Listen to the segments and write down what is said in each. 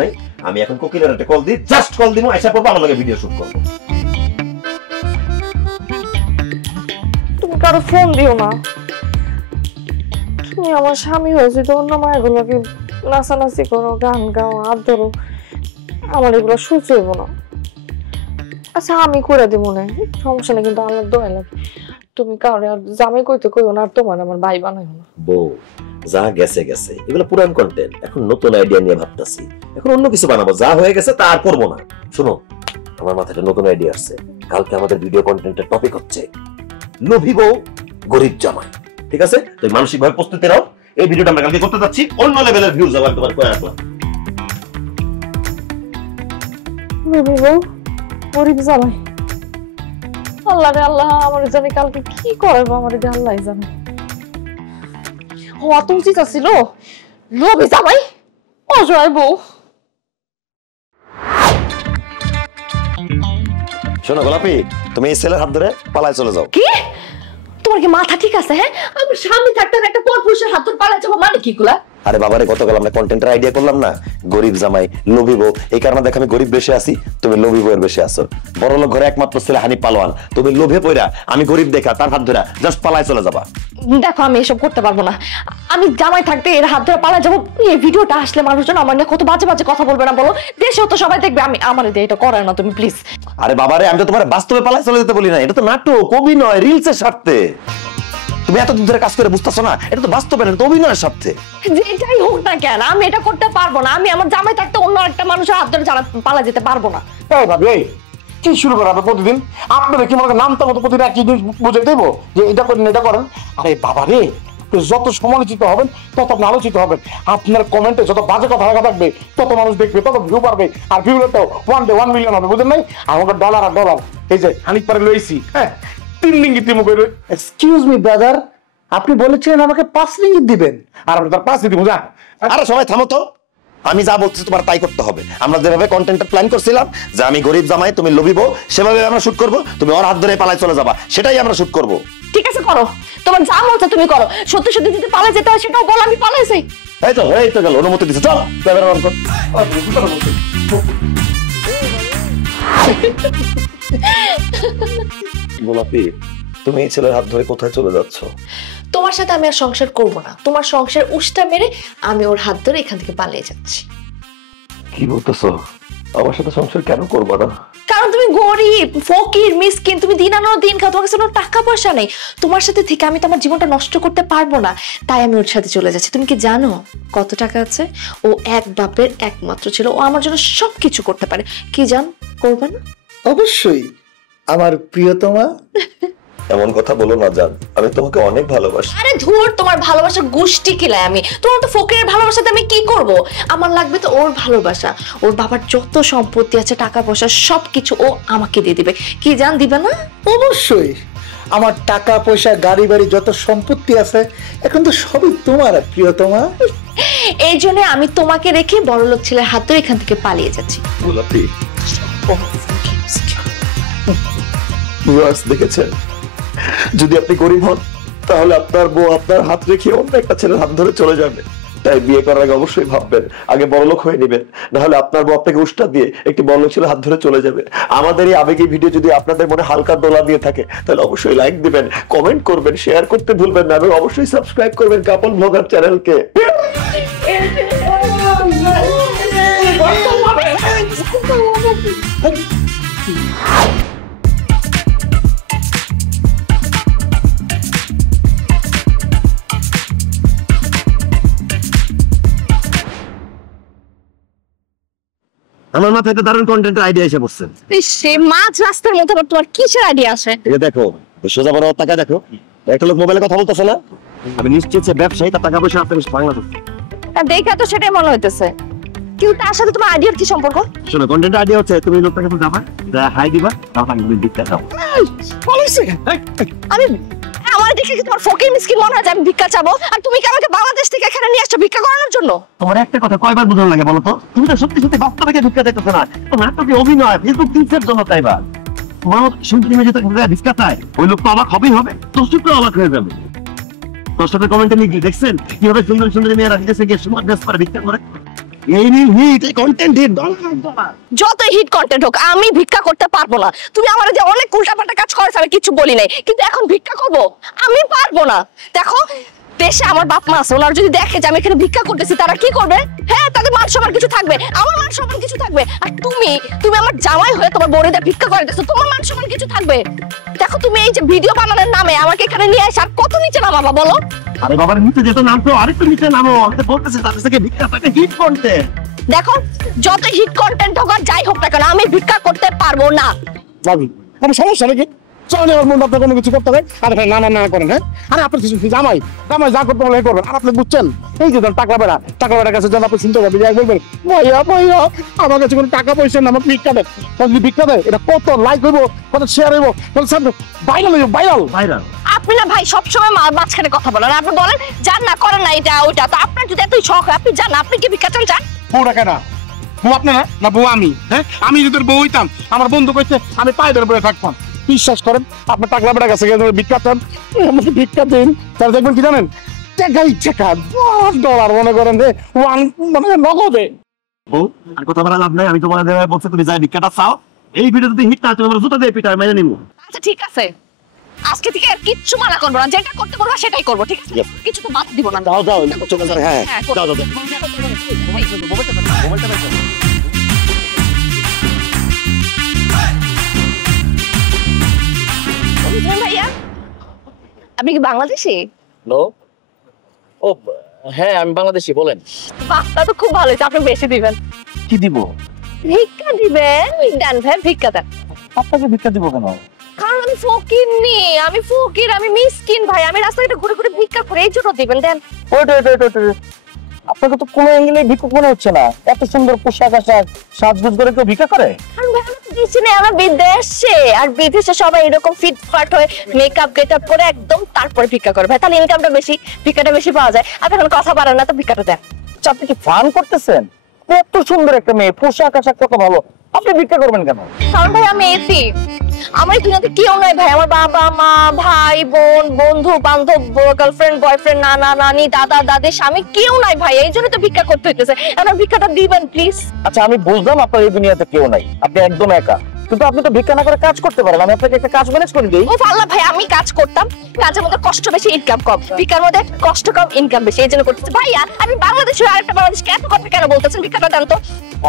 নাই, আমি এখন কোকিলের একটা কল দিই, জাস্ট কল দিমু, আইসা পড়বো, আমার লগে ভিডিও শুট করবো। তুমি কারো ফোন দিও না, তুমি আমার স্বামী হয়েছে তো অন্য মায়েরগুলোকে নাচানাচি করো, গান গাও, হাত ধরো, আমার এগুলো সহ্য হইব না। আচ্ছা আমি করে দিব না, সমস্যা নেই, কিন্তু আমার দোয়া লাগে তুমি কাউরে আর জামাই কইতে কইও না, আর তোমার আমার ভাই বানাইও না। বউ যা গেছে গেছে, এগুলো পুরান কন্টেন্ট, এখন নতুন আইডিয়া নিয়ে ভাবতেছি, এখন অন্য কিছু বানাবো, যা হয়ে গেছে তা আর করবো না। শোনো, আমার মাথায় একটা নতুন আইডিয়া আসছে, কালকে আমাদের ভিডিও কন্টেন্টের টপিক হচ্ছে লোভী বউ গরিব জামাই। ঠিক আছে, তো মানসিক ভাবে প্রস্তুতি নাও, এই ভিডিওটা আমরা কালকে করতে যাচ্ছি, অন্য লেভেলের ভিউজ আবার তোমার করে রাখলাম। লোভী বউ গরিব জামাই, আল্লাহ রে আল্লাহ, আমার জানি কালকে কি করবো, আমার আল্লাহ জানে। হওয়া তো উচিত ছিল, লোভী জামাই অজয় বউ। শোনো গোলাপি, তুমি এই ছেলের হাত ধরে পালায় চলে যাও। কি তোমার কি মাথা ঠিক আছে? হ্যাঁ, আমার স্বামী থাকতে একটা পরপুরুষের হাত ধরে পালায় যাবো মানে কি গুলা? আরে বাবারে, গতকাল আমরা কন্টেন্টের আইডিয়া করলাম না, গরিব জামাই লোভী বউ, এই কারণে দেখ আমি গরিব বেশে আছি, তুমি লোভী বউয়ের বেশে আছো। বড় লোক ঘরে একমাত্র ছেলে হানি পালোয়ান, তুমি লোভে পইরা আমি গরিব দেখা তার হাত ধরে জাস্ট পালায় চলে যাবা। দেখো আমি এসব করতে পারবো না, আমি জামাই থাকতে এর হাত ধরে পালায় যাবো? এই ভিডিওটা আসলে মানুষজন আমার নিয়ে কত বাজে বাজে কথা বলবে না বলো? দেশেও তো সবাই দেখবে, আমি আমার দিয়ে এটা করায় না তুমি প্লিজ। আরে বাবারে, আমি তো তোমার বাস্তবে পালায় চলে যেতে বলি না, এটা তো নাটক, অভিনয়, রিলসের স্বার্থে। তুমি এতদিন ধরে কাজ করে বুঝতেছো না, এটা তো বাস্তবে না, এটা তো অভিনয়ের স্বার্থে। যেটাই হোক না কেন, আমি এটা করতে পারবো না, আমি আমার জামাই থাকতে অন্য একটা মানুষের হাত ধরে পালা যেতে পারবো না। এই ভাবি, এই কি শুরু করা হবে প্রতিদিন? আপনারা কি মনে নামটা মতো প্রতিদিন একই জিনিস বুঝে দেবো যে এটা করেন এটা করেন? আরে বাবা রে, যত সমালোচিত হবেন তত আপনি আলোচিত হবেন, আপনার কমেন্টে যত বাজে কথা লেখা থাকবে তত মানুষ দেখবে, তত ভিউ পারবে, আর ভিউ তো 1 ডে 1 মিলিয়ন হবে, বুঝেন নাই? আমাকে ডলার আর ডলার, এই যে হানিক পারে লইছি, হ্যাঁ 3 রিঙ্গিত মুখে। এক্সকিউজ মি ব্রাদার, আপনি বলেছিলেন আমাকে 5 রিঙ্গিত দিবেন, আর আমরা তার 5 দিব যা। আরে সবাই থামো তো, আমি যা বলছি তোমার তাই করতে হবে। আমরা যেভাবে কন্টেন্টটা প্ল্যান করছিলাম যে আমি গরিব জামাই তুমি লোভী বউ, সেভাবে আমরা শুট করব, তুমি ওর হাত ধরে পালায় চলে যাবা, সেটাই আমরা শুট করব। ঠিক আছে করো, তোমার যা মন চায় তুমি করো, সত্যি সত্যি যদি পালায় যেতে হয় সেটাও বল, আমি পালাইছি। এই তো গেল, অনুমতি দিছে, চল ক্যামেরা অন কর। গোলাপি, তুমি এই ছেলের হাত ধরে কোথায় চলে যাচ্ছ? তোমার সাথে আমি আর সংসার করব না, তোমার সংসার উষ্টা মেরে আমি ওর হাত ধরে এখান থেকে পালিয়ে যাচ্ছি। কি বলতেছো? আমার সাথে সংসার কেন করবো না? কারণ তুমি গরিব, ফকির, মিসকিন, তুমি দিন আনো দিন খাও, তোমার কাছে কোনো টাকা পয়সা নেই। তোমার সাথে থেকে আমি তো আমার জীবনটা নষ্ট করতে পারবো না, তাই আমি ওর সাথে চলে যাচ্ছি। তুমি কি জানো কত টাকা আছে? ও এক বাপের একমাত্র ছিল, ও আমার জন্য সবকিছু করতে পারে। কি জান, করবে না? অবশ্যই আমার প্রিয়তমা। এমন কথা বলো না জান, আমি তোমাকে অনেক ভালোবাসি। আরে ধুর, তোমার ভালোবাসা গোষ্ঠী কিলাই আমি, তোমার তো ফকিরের ভালোবাসাতে আমি কি করব? আমার লাগবে তো ওর ভালোবাসা, ওর বাবার যত সম্পত্তি আছে, টাকা পয়সা সবকিছু ও আমাকে দিয়ে দিবে। কি জান, দিবে না? অবশ্যই, আমার টাকা পয়সা গাড়ি বাড়ি যত সম্পত্তি আছে এখন তো সবই তোমার প্রিয়তমা। এই জন্য আমি তোমাকে রেখে বড়লোক ছেলের হাত ধরে এখান থেকে পালিয়ে যাচ্ছি। গোলাপি, দেখেছেন, যদি আপনি গরিব হন তাহলে আপনার বউ আপনার হাত রেখে অন্য একটা ছেলের হাত ধরে চলে যাবে। তাই বিয়ে করার আগে অবশ্যই ভাববেন, আগে বড়লোক হয়ে নেবেন, না হলে আপনার বউ আপনাকে উষ্টা দিয়ে একটি বড়লোক ছেলের হাত ধরে চলে যাবে। আমাদের এই আবেগী ভিডিও যদি আপনাদের মনে হালকা দোলা দিয়ে থাকে তাহলে অবশ্যই লাইক দিবেন, কমেন্ট করবেন, শেয়ার করতে ভুলবেন না, এবং অবশ্যই সাবস্ক্রাইব করবেন কাপল ব্লগার চ্যানেলকে। আমার মাথায় একটা দারুণ কন্টেন্টের আইডিয়া এসে পড়ছে। সে মাঝ রাস্তার মধ্যে তোমার কিসের আইডিয়া আসে? এই দেখো, সোজা বড় টাকা দেখো, একটা লোক মোবাইলে কথা বলতেছে না? আমি নিশ্চিত যে ব্যবসায়ী, তার টাকা পয়সা আপনার বাংলাদেশ। দেখা তো সেটাই মনে হইতেছে, কিন্তু তার সাথে তোমার আইডিয়ার কি সম্পর্ক? শোনো, কন্টেন্ট আইডিয়া হচ্ছে তুমি লোকটাকে যাবা, হাই দিবা, তারপর তাকে দিতে দাও। আমি আমার দেখে কি তোমার ফকির মিসকিন মনে হয় যে আমি ভিক্ষা চাবো? আর তুমি কি আমাকে বাংলাদেশ থেকে এখানে নিয়ে আসছো ভিক্ষা করানোর জন্য? তোমার একটা কথা কয়বার বোঝানো লাগে বলো তো? তুমি তো সত্যি সত্যি বাস্তবে ভিক্ষা চাইতেছো না, তো নাটকে অভিনয়, ফেসবুক রিলসের জন্য তাইবা। তোমার শুনতে তুমি যেটা ভিক্ষা চাই, ওই লোক তো অবাক হবেই হবে, দর্শক তো অবাক হয়ে যাবে। দর্শকের কমেন্টে লিখে দেখছেন কিভাবে সুন্দর সুন্দর মেয়েরা গিয়ে সুন্দর ড্রেস পরে ভিক্ষা করে? এই রিল হিট, এই কন্টেন্ট হিট, যতই হিট কন্টেন্ট হোক আমি ভিক্ষা করতে পারবো না। তুমি আমার যে অনেক উল্টাপাল্টা কাজ করেছো আমি কিছু বলি নাই, কিন্তু এখন ভিক্ষা করব আমি পারবো না। দেখো দেশে আমার বাপ মা আছে, ওনারা যদি দেখে যে আমি এখানে ভিক্ষা করতেছি তারা কি করবে? হ্যাঁ, তাদের মান সম্মান কিছু থাকবে, আমার মান সম্মান কিছু থাকবে। আর তুমি তুমি আমার জামাই হয়ে তোমার বোনেদা ভিক্ষা করে দিচ্ছ, তোমার মান সম্মান কিছু থাকবে? দেখো তুমি এই যে ভিডিও বানানোর নামে আমাকে এখানে নিয়ে আসে আর কত নিচে নামাবা বলো? আরে বাবার নিচে যেত নামতো, আরেকটু নিচে নামো। আমি তো বলতেছি তাদের থেকে ভিক্ষা পাইতে হিট কন্টেন্ট। দেখো যত হিট কন্টেন্ট হোক আর যাই হোক না কেন আমি ভিক্ষা করতে পারবো না। ভাবি কোনো সমস্যা নাকি? চলেন আমার মন আপনার কোনো কিছু করতে হবে আরে ভাই না না না করেন। হ্যাঁ আরে আপনি জামাই জামাই যা করতে বলে করবেন। আর আপনি বুঝছেন এই যে টাকা বেড়ার কাছে যখন আপনি শুনতে পাবেন বলবেন ভাইয়া ভাইয়া আমার কাছে কোনো টাকা পয়সা না, আমার ভিক্ষা দেয়। যদি ভিক্ষা দেয় এটা কত লাইক হইব, কত শেয়ার হইব, কত ভাইরাল হইব, ভাইরাল। আপনি না ভাই সবসময় মাঝখানে কথা বলেন। আপনি বলেন যান না করেন না এটা ওইটা, তো আপনার যদি এতই শখ হয় আপনি যান, আপনি কি ভিক্ষা চান? যান। বউটা কেনা বউ আপনারা না বউ আমি? হ্যাঁ আমি যদি বউ হইতাম আমার বন্ধু কইতে আমি পায়ে ধরে বসে থাকতাম। বিশ্বাস করেন আপনার টাকলা বেড়া কাছে গিয়ে ভিক্ষা চান, আমাকে ভিক্ষা দিন, তাহলে দেখবেন কি জানেন টাকাই টাকা $10 মনে করেন যে মানে নগদে। বউ আর কথা বলা লাভ নাই, আমি তোমার বলছি তুমি যাই ভিক্ষাটা চাও। এই ভিডিও যদি হিট না হয় তোমার জুতা দিয়ে পিটায় মেনে নিবো। আচ্ছা ঠিক আছে, আজকে থেকে আর কিচ্ছু মানা করবো না, যেটা করতে বলবো সেটাই করবো, ঠিক আছে? কিছু তো বাদ দিব না। যাও যাও চলে যাও। হ্যাঁ হ্যাঁ, যাও যাও বুঝলেন ভাইয়া? আপনি কি বাংলাদেশি? হ্যালো, ও হ্যাঁ আমি বাংলাদেশি, বলেন। বাহটা তো খুব ভালো হয়েছে, আপনি বেশি দিবেন। কি দিব? ভিক্ষা দিবেন? দেন ভাই ভিক্ষা দেন। আপনাকে ভিক্ষা দিব কেন? কারণ আমি ফকির নি, আমি ফকির, আমি মিসকিন ভাই, আমি রাস্তাঘাটে ঘুরে ঘুরে ভিক্ষা করে, এই জন্য দিবেন। দেন। ওয়েট, আপনাকে তো কোনো অ্যাঙ্গেলে ভিক্ষুক মনে হচ্ছে না। এত সুন্দর পোশাক আশাক সাজগোজ করে কেউ ভিক্ষা করে? কারণ ভাই আমি তো দিচ্ছি না, আমার বিদেশে, আর বিদেশে সবাই এরকম ফিটফাট হয়ে মেকআপ গেটআপ করে একদম তারপরে ভিক্ষা করে ভাই, তাহলে ইনকামটা বেশি, ভিক্ষাটা বেশি পাওয়া যায়। আপনি এখন কথা পারেন না তো ভিক্ষাটা দেন। আচ্ছা, আপনি কি ফান করতেছেন? এত সুন্দর একটা মেয়ে, পোশাক আশাক কত ভালো, আপনি ভিক্ষা করবেন কেন? কারণ ভাই আমি এতি, আমার এই দুনিয়াতে কেউ নাই ভাই, আমার বাবা মা ভাই বোন বন্ধু বান্ধব গার্লফ্রেন্ড বয়ফ্রেন্ড নানা নানি দাদা দাদি স্বামী কেউ নাই ভাই, এই জন্য তো ভিক্ষা করতে হইতেছে। আমার ভিক্ষাটা দিবেন প্লিজ। আচ্ছা আমি বুঝলাম আপনার এই দুনিয়াতে কেউ নাই, আপনি একদম একা, কিন্তু আপনি তো ভিক্ষা না করে কাজ করতে পারেন। আমি আপনাকে একটা কাজ ম্যানেজ করে দিই। ও আল্লাহ ভাই, আমি কাজ করতাম, কাজের মধ্যে কষ্ট বেশি ইনকাম কম, ভিক্ষার মধ্যে কষ্ট কম ইনকাম বেশি, এই জন্য করতেছি। ভাইয়া আমি বাংলাদেশে আরেকটা বাংলাদেশকে এত কথা কেন বলতেছেন? ভিক্ষাটা দেন তো।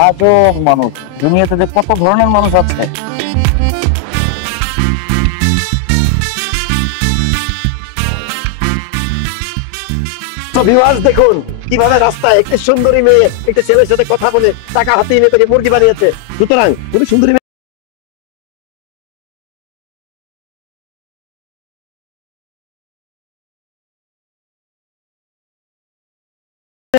আজব মানুষ, দুনিয়াতে যে কত ধরনের মানুষ আছে। তো ভিউয়ার্স দেখুন কিভাবে রাস্তায় একটি সুন্দরী মেয়ে একটি ছেলের সাথে কথা বলে টাকা হাতিয়ে নিয়ে তাকে মুরগি বানিয়েছে। সুতরাং তুমি সুন্দরী